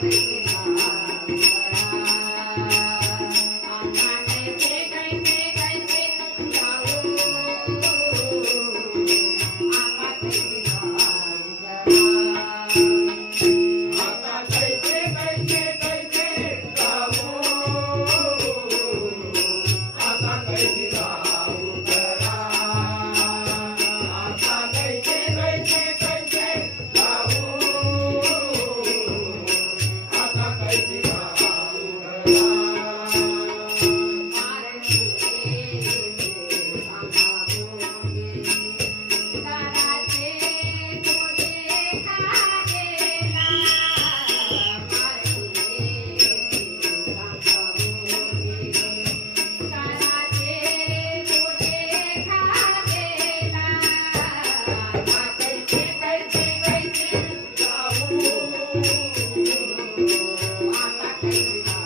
Thank mm -hmm. you. Thank you.